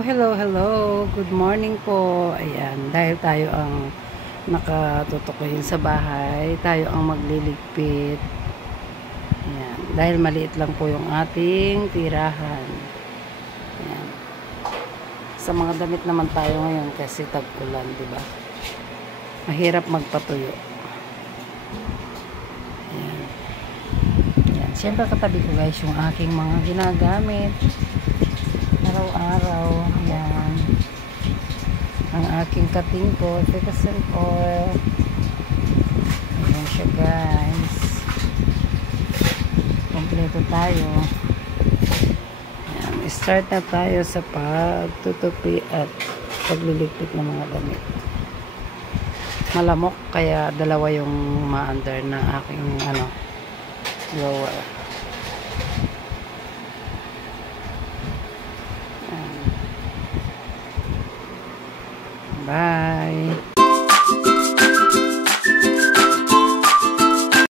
Hello, hello. Good morning po. Ayan, dahil tayo ang nakatutok ngayon sa bahay, tayo ang magliligpit. Ayan, dahil maliit lang po yung ating tirahan. Ayan. Sa mga damit naman tayo ngayon kasi tag-ulan, di ba? Mahirap magpatuyo. Ayan. Ayan. Siyempre katabi ko guys yung aking mga ginagamit araw-araw. Ayan. Ang aking cutting ko, Picasso oil. Ayan siya guys. Kompleto tayo. Ayan. Start na tayo sa pagtutupi at pagliligpit ng mga damit. Malamok kaya dalawa yung ma-under na aking blower. Bye.